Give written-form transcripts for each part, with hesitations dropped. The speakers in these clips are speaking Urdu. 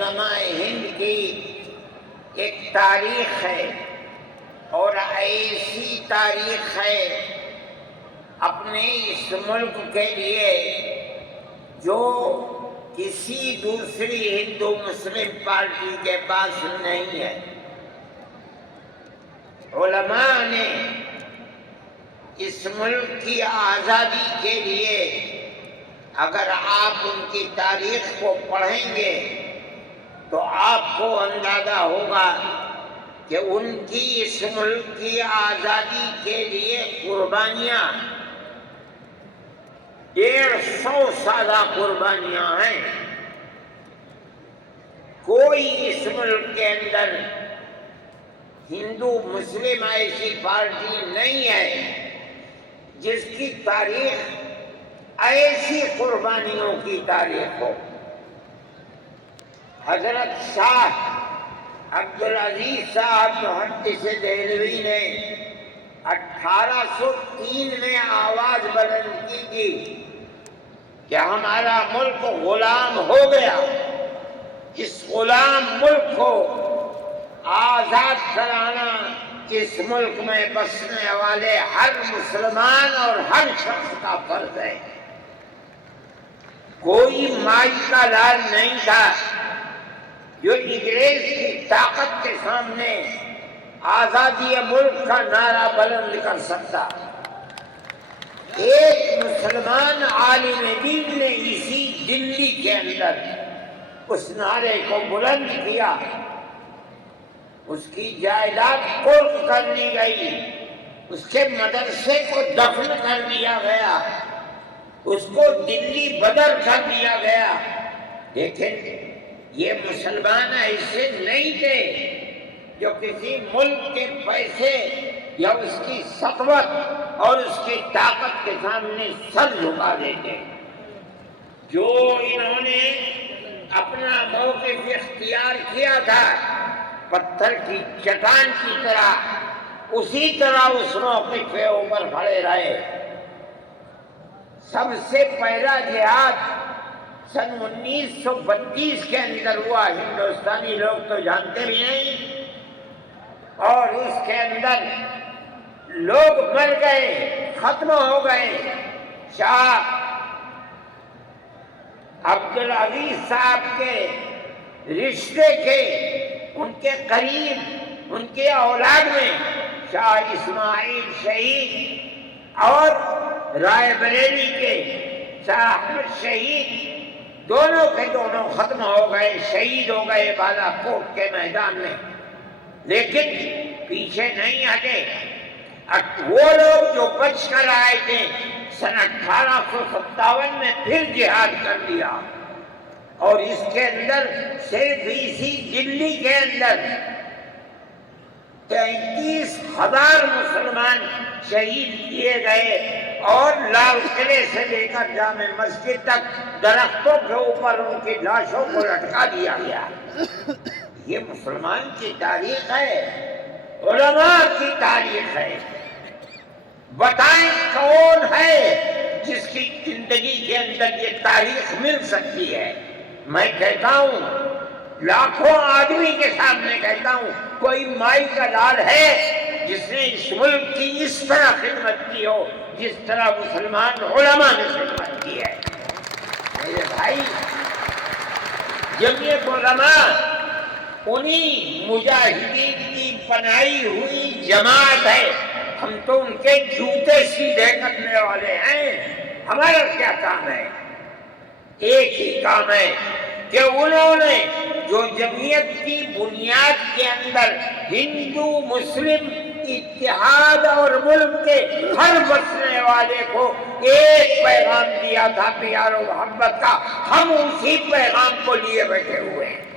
علماء ہند کی ایک تاریخ ہے، اور ایسی تاریخ ہے اپنے اس ملک کے لیے جو کسی دوسری ہندو مسلم پارٹی کے پاس نہیں ہے۔ علماء نے اس ملک کی آزادی کے لیے، اگر آپ ان کی تاریخ کو پڑھیں گے تو آپ کو اندازہ ہوگا کہ ان کی اس ملک کی آزادی کے لیے قربانیاں 150 سالہ قربانیاں ہیں۔ کوئی اس ملک کے اندر ہندو مسلم ایسی پارٹی نہیں ہے جس کی تاریخ ایسی قربانیوں کی تاریخ ہو۔ حضرت شاہ عبدالعزیز صاحب محدث دہلوی نے 1803 میں آواز بلند کی تھی کہ ہمارا ملک غلام ہو گیا، اس غلام ملک کو آزاد کرانا اس ملک میں بسنے والے ہر مسلمان اور ہر شخص کا فرض ہے۔ کوئی مائی کا لال نہیں تھا جو انگریز کی طاقت کے سامنے آزادی ملک کا نعرہ بلند کر سکتا۔ ایک مسلمان عالم دین نے اسی دلی کے اندر اس نعرے کو بلند کیا، اس کی جائیداد قلف کر دی گئی، اس کے مدرسے کو دفن کر دیا گیا، اس کو دلی بدر کر دیا گیا۔ لیکن یہ مسلمان ایسے نہیں تھے جو کسی ملک کے پیسے یا اس کی سطوت اور اس کی طاقت کے سامنے سر جھکا دیتے۔ جو انہوں نے اپنا موقف اختیار کیا تھا پتھر کی چٹان کی طرح، اسی طرح اس موقف کے اوپر کھڑے رہے۔ سب سے پہلا جہاد سن 1932 کے اندر ہوا، ہندوستانی لوگ تو جانتے بھی نہیں، اور اس کے اندر لوگ مر گئے، ختم ہو گئے۔ شاہ عبدالعزیز صاحب کے رشتے کے، ان کے قریب، ان کے اولاد میں شاہ اسماعیل شہید اور رائے بریلی کے شاہ احمد شہید، دونوں کے دونوں ختم ہو گئے، شہید ہو گئے بالا کوٹ کے میدان میں۔ لیکن پیچھے نہیں ہٹے۔ وہ لوگ جو بچ کر آئے تھے سن 1857 میں پھر جہاد کر دیا، اور اس کے اندر صرف اسی دلی کے اندر 33,000 مسلمان شہید کیے گئے، اور لال قلعے سے لے کر جامع مسجد تک درختوں کے اوپر ان کی لاشوں کو لٹکا دیا گیا۔ یہ مسلمان کی تاریخ ہے، علماء کی تاریخ ہے۔ بتائیں کون ہے جس کی زندگی کے اندر یہ تاریخ مل سکتی ہے؟ میں کہتا ہوں، لاکھوں آدمی کے سامنے کہتا ہوں، کوئی مائی کا لال ہے جس نے اس ملک کی اس طرح خدمت کی ہو جس طرح مسلمان علماء نے خدمت کی ہے؟ میرے بھائی، جمعیت علماء انہی مجاہدین کی بنائی ہوئی جماعت ہے۔ ہم تو ان کے جوتے سیدھے کرنے والے ہیں۔ ہمارا کیا کام ہے؟ ایک ہی کام ہے کہ انہوں نے جو جمعیت کی بنیاد کے اندر ہندو مسلم اتحاد اور ملک کے ہر بسنے والے کو ایک پیغام دیا تھا پیار و محبت کا، ہم اسی پیغام کو لیے بیٹھے ہوئے ہیں۔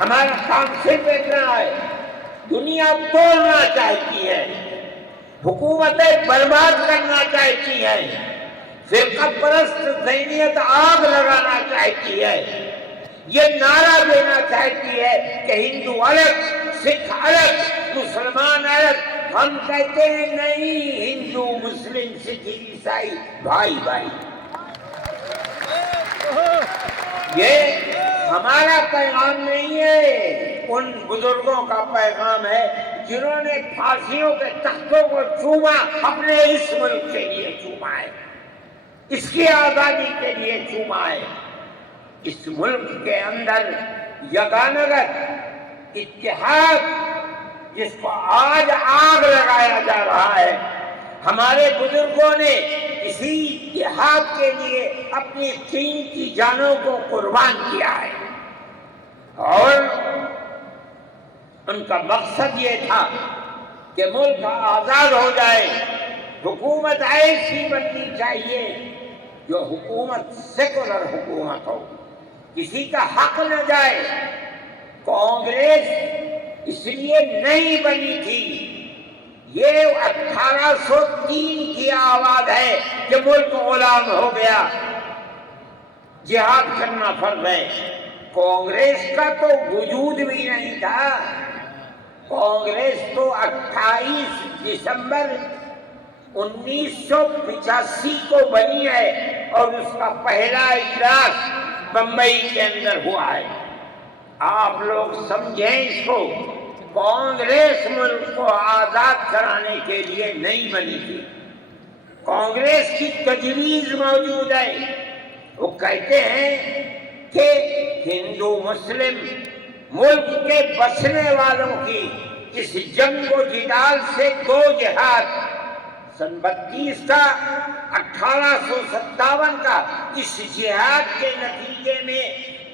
ہمارا کام صرف اتنا ہے، دنیا توڑنا چاہتی ہے، حکومتیں برباد کرنا چاہتی ہے، فرقہ پرست ذہنیت آگ لگانا چاہتی ہے، یہ نعرہ دینا چاہتی ہے کہ ہندو الگ، سکھ الگ، مسلمان الگ۔ ہم کہتے ہیں نہیں، ہندو مسلم سکھ عیسائی بھائی بھائی۔ یہ ہمارا پیغام نہیں ہے، ان بزرگوں کا پیغام ہے جنہوں نے پھانسیوں کے تختوں کو چوما، اپنے اس ملک کے لیے چوما ہے، اس کی آزادی کے لیے چوما ہے۔ اس ملک کے اندر یگانگت اتحاد جس کو آج آگ لگایا جا رہا ہے، ہمارے بزرگوں نے اسی اتحاد کے لیے اپنی قیمتی جانوں کو قربان کیا ہے، اور ان کا مقصد یہ تھا کہ ملک آزاد ہو جائے، حکومت ایسی بننی چاہیے جو حکومت سیکولر حکومت ہو، کسی کا حق نہ جائے۔ کانگریس اس لیے نہیں بنی تھی، یہ 1803 کی آواز ہے کہ ملک غلام ہو گیا، جہاد کرنا فرض ہے۔ کانگریس کا تو وجود بھی نہیں تھا، کانگریس تو 28 دسمبر 1985 کو بنی ہے، اور اس کا پہلا اجلاس بمبئی کے اندر ہوا ہے۔ آپ لوگ سمجھیں اس کو، کانگریس ملک کو آزاد کرانے کے لیے نہیں بنی تھی، کانگریس کی تجویز موجود ہے۔ وہ کہتے ہیں کہ ہندو مسلم ملک کے بسنے والوں کی اس جنگ و جدال سے دو جہاد، سن 32 کا 1857 کا، اس جہاد کے نتیجے میں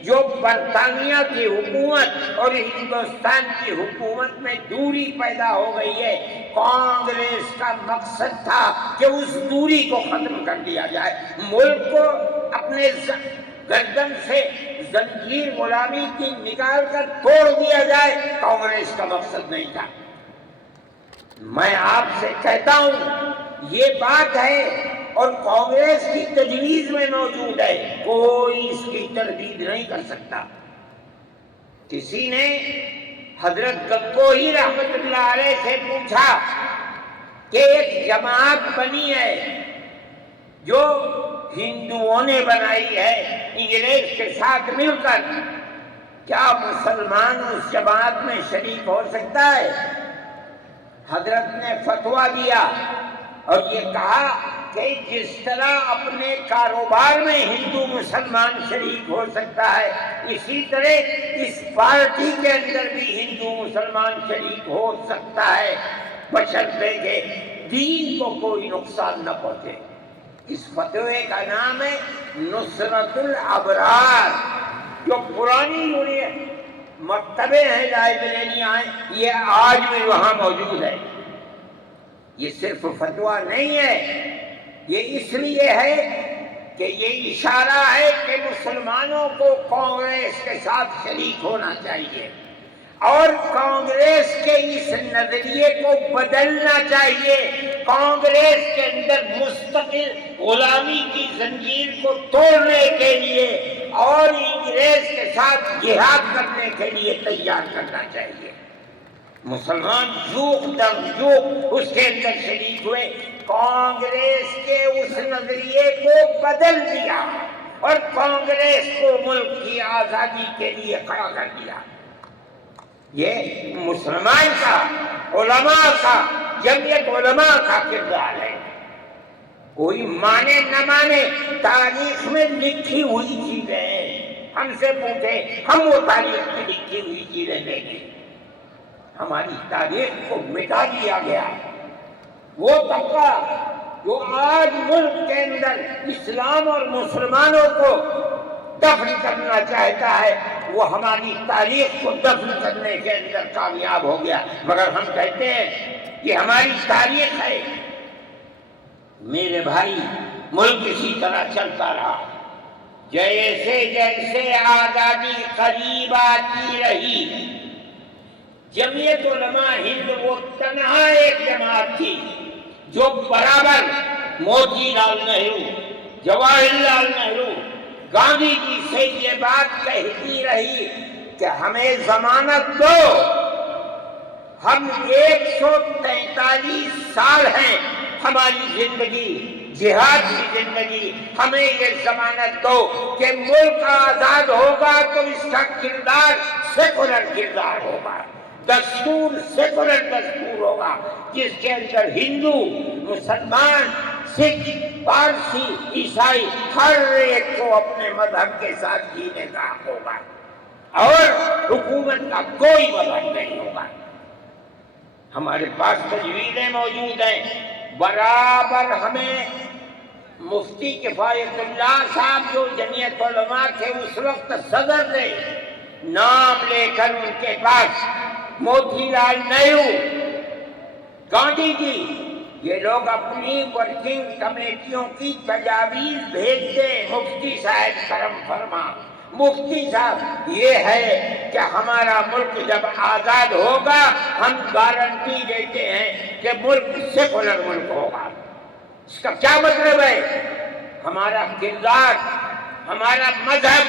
جو برطانیہ کی حکومت اور ہندوستان کی حکومت میں دوری پیدا ہو گئی ہے، کانگریس کا مقصد تھا کہ اس دوری کو ختم کر دیا جائے، ملک کو اپنے گردن سے زنجیر غلامی کی نکال کر توڑ دیا جائے، کانگریس کا مقصد نہیں تھا۔ میں آپ سے کہتا ہوں یہ بات ہے، اور کانگریس کی تجویز میں موجود ہے، کوئی اس کی تردید نہیں کر سکتا۔ کسی نے حضرت گنگوہی رحمت اللہ علیہ سے پوچھا کہ ایک جماعت بنی ہے جو ہندوؤں نے بنائی ہے انگریز کے ساتھ مل کر، کیا مسلمان اس جماعت میں شریک ہو سکتا ہے؟ حضرت نے فتویٰ دیا اور یہ کہا کہ جس طرح اپنے کاروبار میں ہندو مسلمان شریک ہو سکتا ہے، اسی طرح اس پارٹی کے اندر بھی ہندو مسلمان شریک ہو سکتا ہے، بشرطے کہ دین کو کوئی نقصان نہ پہنچے۔ اس فتوے کا نام ہے نصرت الابرار، جو پرانی مکتبے ہیں، لائبریریاں ہیں، یہ آج بھی وہاں موجود ہے۔ یہ صرف فتویٰ نہیں ہے، یہ اس لیے ہے کہ یہ اشارہ ہے کہ مسلمانوں کو کانگریس کے ساتھ شریک ہونا چاہیے، اور کانگریس کے اس نظریے کو بدلنا چاہیے، کانگریس کے اندر مستقل غلامی کی زنجیر کو توڑنے کے لیے اور انگریز کے ساتھ جہاد کرنے کے لیے تیار کرنا چاہیے۔ مسلمان جوق در جوق اس کے اندر شریک ہوئے، کانگریس کے اس نظریے کو بدل دیا اور کانگریس کو ملک کی آزادی کے لیے کھڑا کر دیا۔ یہ مسلمان کا، علماء کا، جمعیت علماء کا کردار ہے۔ کوئی مانے نہ مانے، تاریخ میں لکھی ہوئی چیزیں ہیں، ہم سے پوچھیں ہم وہ تاریخ کی لکھی ہوئی چیزیں لیں گے؟ ہماری تاریخ کو مٹا دیا گیا۔ وہ طبقہ جو آج ملک کے اندر اسلام اور مسلمانوں کو دفن کرنا چاہتا ہے، وہ ہماری تاریخ کو دفن کرنے کے اندر کامیاب ہو گیا، مگر ہم کہتے ہیں کہ ہماری تاریخ ہے۔ میرے بھائی، ملک اسی طرح چلتا رہا، جیسے جیسے آزادی قریب آتی رہی، جمعیت علماء ہند وہ تنہا ایک جماعت تھی جو برابر موتی لال نہرو، جواہر لال نہرو، گاندھی جی سے یہ بات کہتی رہی کہ ہمیں ضمانت دو، ہم 143 سال ہیں ہماری زندگی، جہاد کی زندگی، ہمیں یہ ضمانت دو کہ ملک آزاد ہوگا تو تو اس کا کردار سیکولر کردار ہوگا، دستور سیکولر دستور ہوگا، جس کے اندر ہندو، مسلمان، سکھ، پارسی، عیسائی ہر ایک کو اپنے مذہب کے ساتھ جینے کا حق ہوگا اور حکومت کا کوئی مذہب نہیں ہوگا۔ ہمارے پاس تجویزیں موجود ہیں، برابر ہمیں مفتی کفایت اللہ صاحب جو جمعیت علماء کے اس وقت صدر تھے، نام لے کر ان کے پاس موتی لال نہرو، گاندھی جی، یہ لوگ اپنی ورکنگ کمیٹیوں کی تجاویز بھیجتے، مفتی صاحب کرم فرما، مفتی صاحب یہ ہے کہ ہمارا ملک جب آزاد ہوگا ہم گارنٹی دیتے ہیں کہ ملک سیکولر ملک ہوگا۔ اس کا کیا مطلب ہے؟ ہمارا کردار، ہمارا مذہب،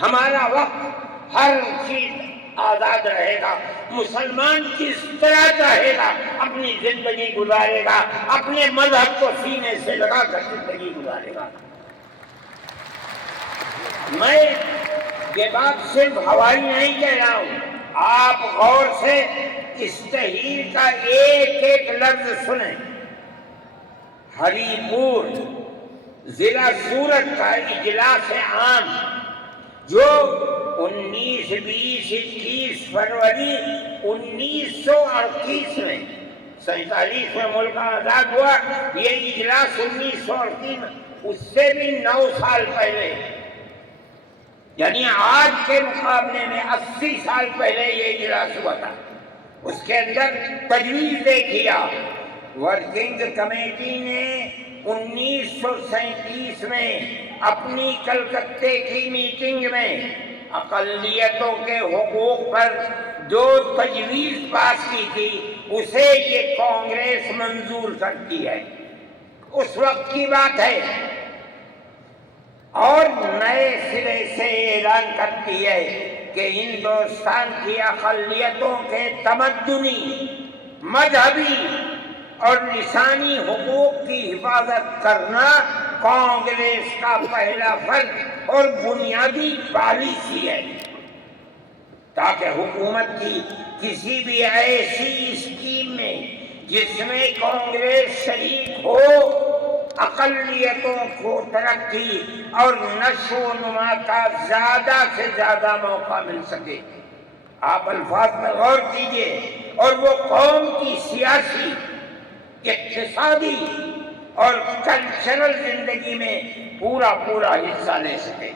ہمارا وقت، ہر چیز آزاد رہے گا۔ مسلمان کس طرح چاہے گا اپنی زندگی گزارے گا، اپنے مذہب کو سینے سے لگا کر زندگی گزارے گا۔ میں یہ بات صرف ہوائی نہیں کہہ رہا ہوں، آپ غور سے اس تحریر کا ایک ایک لفظ سنیں۔ ہری پور ضلع سورت کا اجلاس عام جو 19، 20، 21 فروری 1938 میں 47 میں ملک آزاد ہوا، یہ اجلاس 1938 میں، اس سے بھی 9 سال پہلے، یعنی آج کے مقابلے میں 80 سال پہلے یہ اجلاس ہوا تھا۔ اس کے اندر تجویز کیا، ورکنگ کمیٹی نے 1937 میں اپنی کلکتے کی میٹنگ میں اقلیتوں کے حقوق پر جو تجویز پاس کی تھی اسے یہ کانگریس منظور کرتی ہے، اس وقت کی بات ہے، اور نئے سرے سے اعلان کرتی ہے کہ ہندوستان کی اقلیتوں کے تمدنی، مذہبی اور لسانی حقوق کی حفاظت کرنا کانگریس کا پہلا فرض اور بنیادی پالیسی ہے، تاکہ حکومت کی کسی بھی ایسی اسکیم میں جس میں کانگریس شریک ہو، اقلیتوں کو ترقی اور نشو و نما کا زیادہ سے زیادہ موقع مل سکے۔ آپ الفاظ میں غور کیجئے، اور وہ قوم کی سیاسی، اقتصادی اور کلچرل زندگی میں پورا حصہ لے سکے۔